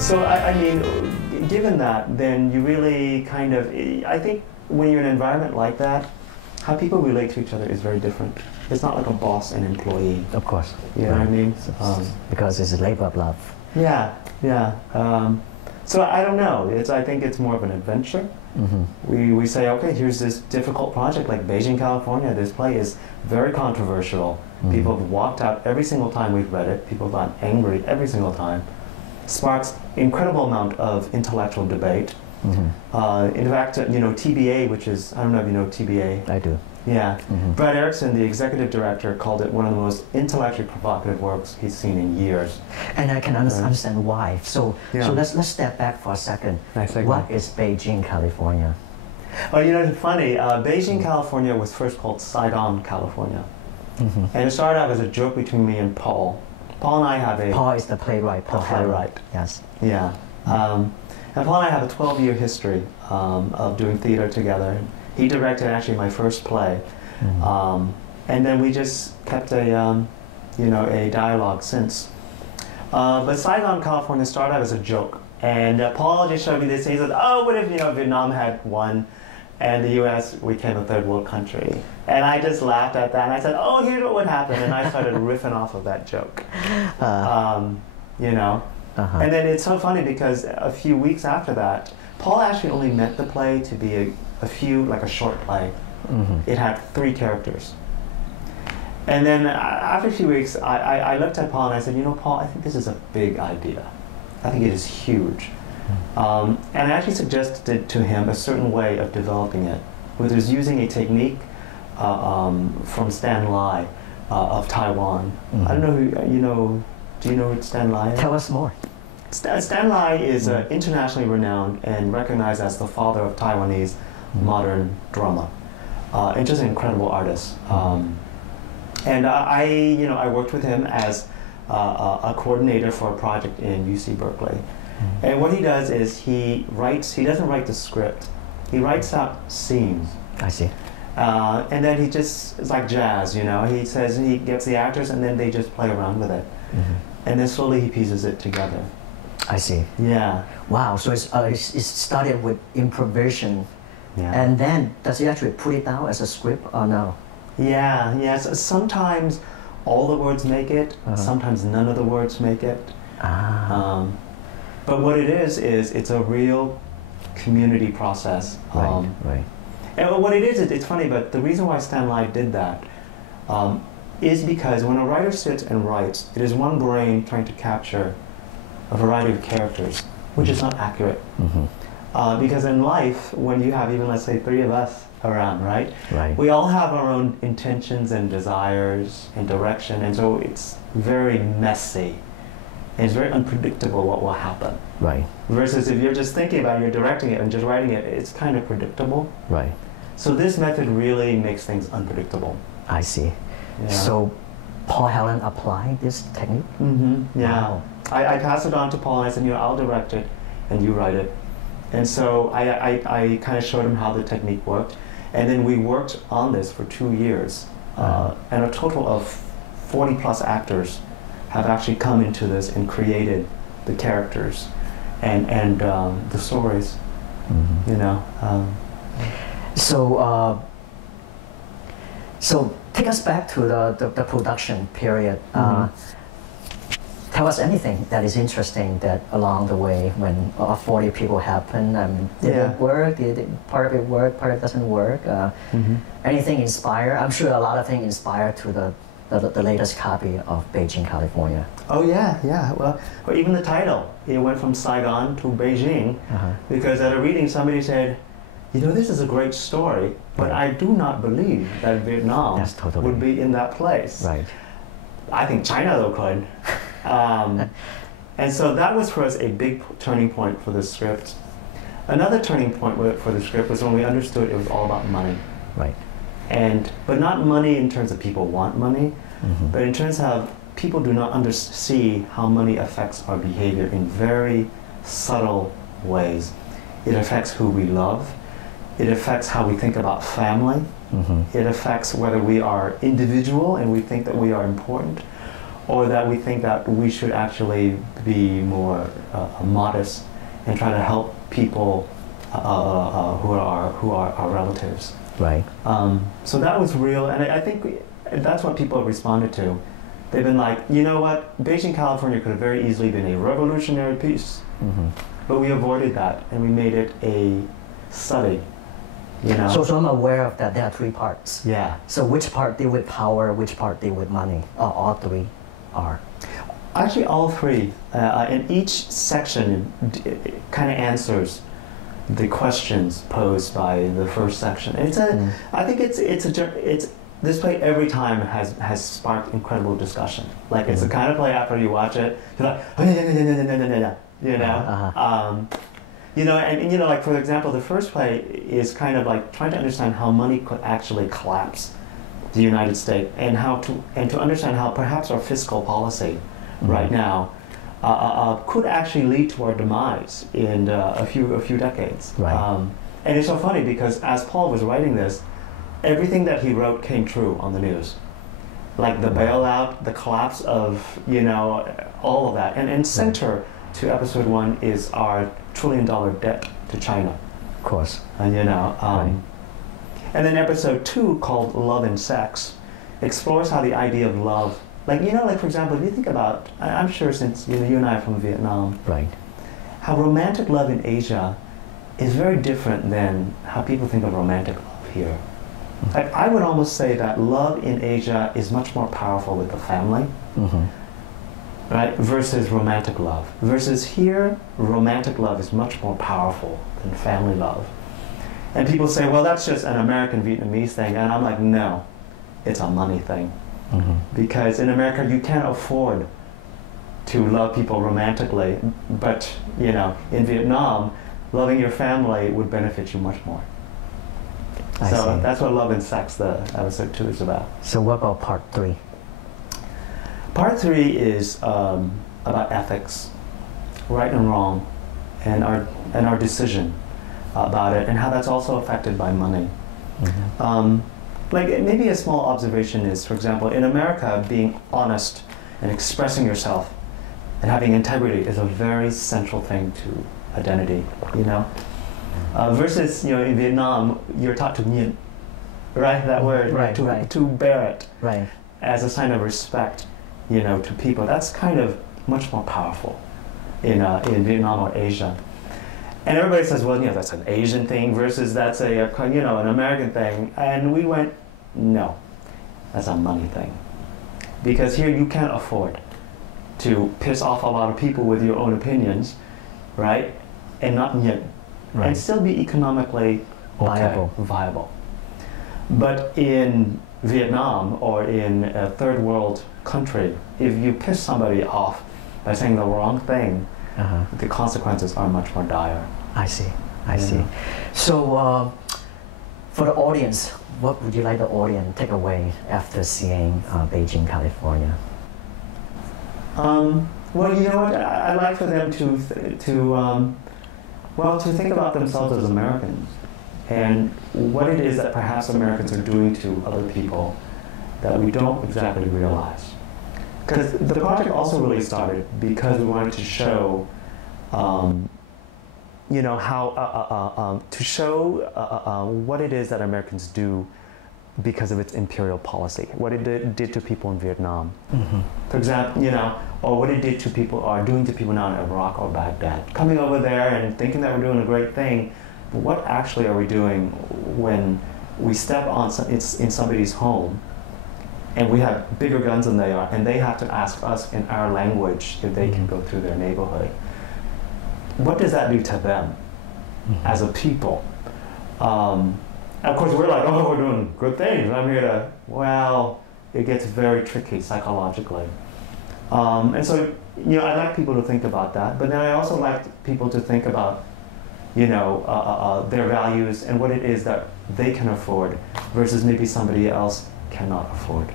So, I mean, given that, then you really kind of, I think when you're in an environment like that, how people relate to each other is very different. It's not like a boss and employee. Of course. You know what I mean? Because it's a labor of love. Yeah, yeah. So I don't know. I think it's more of an adventure. We say, okay, here's this difficult project like Beijing, California. This play is very controversial. People have walked out every single time we've read it. People have gotten angry every single time. Sparks incredible amount of intellectual debate. In fact, you know, TBA, which is, I don't know if you know TBA. I do. Yeah. Brad Erickson, the executive director, called it one of the most intellectually provocative works he's seen in years. And I can understand why. So let's step back for a second. What is Beijing, California? Oh, you know, it's funny. Beijing, California was first called Saigon, California. And it started out as a joke between me and Paul. Paul and I have a... Paul is the playwright. Paul playwright. Yes. Yeah. And Paul and I have a 12-year history of doing theater together. He directed actually my first play. And then we just kept a, you know, a dialogue since. But Saigon, California started out as a joke. And Paul just showed me this. He said, oh, what if, you know, Vietnam had won and the U.S. became a third world country? And I just laughed at that. And I said, oh, here's what would happen. And I started riffing off of that joke. You know? And then it's so funny because a few weeks after that, Paul actually only meant the play to be like a short play. It had 3 characters. And then after a few weeks, I looked at Paul and I said, you know, Paul, I think this is a big idea. I think it is huge. And I actually suggested to him a certain way of developing it, which is using a technique from Stan Lai of Taiwan. I don't know who, you know, do you know who Stan Lai is? Tell us more. Stan Lai is internationally renowned and recognized as the father of Taiwanese modern drama. And just an incredible artist. And I worked with him as a coordinator for a project in UC Berkeley. And what he does is he doesn't write the script, he writes out scenes. I see. And then it's like jazz, you know. He says he gets the actors and then they just play around with it. And then slowly he pieces it together. I see. Yeah. Wow, so it started with improvisation. Yeah. And then, does he actually put it down as a script or no? Yeah, yes. Sometimes all the words make it, sometimes none of the words make it. But what it is it's a real community process. Right. And what it is, it's funny, but the reason why Stan Lai did that is because when a writer sits and writes, it is one brain trying to capture a variety of characters, which is not accurate. Because in life, when you have even, let's say, 3 of us around, right? We all have our own intentions and desires and direction, and so it's very messy. And it's very unpredictable what will happen. Versus if you're just thinking about it, you're directing it and just writing it, it's kind of predictable. So this method really makes things unpredictable. I see. Yeah. So Paul Helen applied this technique? Yeah. Wow. I passed it on to Paul and I said, you know, I'll direct it and you write it. And so I kind of showed him how the technique worked. And then we worked on this for 2 years. And a total of 40 plus actors have actually come into this and created the characters and the stories, you know. So take us back to the production period. Tell us anything that is interesting that along the way when 40 people happen. Did it work? Part of it work? Part of it doesn't work? Anything inspire? I'm sure a lot of things inspired to the latest copy of Beijing, California. Oh yeah. Well, even the title. It went from Saigon to Beijing because at a reading somebody said, you know, this is a great story, but I do not believe that Vietnam would be in that place. I think China though could. And so that was for us a big turning point for the script. Another turning point for the script was when we understood it was all about money. But not money in terms of people want money, but in terms of people do not see how money affects our behavior in very subtle ways. It affects who we love. It affects how we think about family. It affects whether we are individual and we think that we are important, or that we think that we should actually be more modest and try to help people who are our relatives. Right. So that was real, and I think that's what people have responded to. They've been like, you know what, Beijing, California could have very easily been a revolutionary piece, but we avoided that and we made it a study. You know? So I'm aware of that. There are three parts. Yeah. So which part deal with power, which part deal with money? All three are? Actually, all three. And each section kind of answers the questions posed by the first section. And I think this play every time has sparked incredible discussion. Like it's the kind of play after you watch it, you're like, oh, you know. You know, and you know, like for example, the first play is kind of like trying to understand how money could actually collapse the United States, and to understand how perhaps our fiscal policy right now could actually lead to our demise in a few decades. Right. And it's so funny because as Paul was writing this, everything that he wrote came true on the news, like the bailout, the collapse of, you know, all of that, and center to episode 1 is our $1 trillion debt to China. Of course. And you know, and then episode 2, called Love and Sex, explores how the idea of love, like, you know, like for example, if you think about, I'm sure since you and I are from Vietnam, right, how romantic love in Asia is very different than how people think of romantic love here. Like, I would almost say that love in Asia is much more powerful with the family, right, versus romantic love. Versus here, romantic love is much more powerful than family love. And people say, well, that's just an American Vietnamese thing. And I'm like, no, it's a money thing. Because in America, you can't afford to love people romantically. But, you know, in Vietnam, loving your family would benefit you much more. So that's what Love and Sex, the episode 2, is about. So what about part 3? Part 3 is about ethics, right and wrong, and our decision about it, and how that's also affected by money. Like maybe a small observation is, for example, in America, being honest and expressing yourself and having integrity is a very central thing to identity. You know. Versus, you know, in Vietnam, you're taught to nhịn, right? That word, to bear it, as a sign of respect, you know, to people. That's kind of much more powerful in Vietnam or Asia. And everybody says, well, you know, that's an Asian thing versus that's a you know, an American thing. And we went, no, that's a money thing, because here you can't afford to piss off a lot of people with your own opinions, right? And not nhịn. And still be economically viable. But in Vietnam or in a third world country, if you piss somebody off by saying the wrong thing, the consequences are much more dire. I see. So for the audience, what would you like the audience to take away after seeing Beijing, California? Well, you know what, I'd like for them to think about themselves as Americans and what it is that perhaps Americans are doing to other people that we don't exactly realize. Because the project also really started because we wanted to show, you know, how, to show what it is that Americans do because of its imperial policy, what it did to people in Vietnam. For example, you know, or what it did to people, or doing to people now in Iraq or Baghdad. Coming over there and thinking that we're doing a great thing, but what actually are we doing when we step on in somebody's home and we have bigger guns than they are, and they have to ask us in our language if they can go through their neighborhood? What does that do to them as a people? Of course, we're like, oh, we're doing good things. I'm here to, well, it gets very tricky psychologically. And so, you know, I like people to think about that, but then I also like people to think about, you know, their values and what it is that they can afford versus maybe somebody else cannot afford.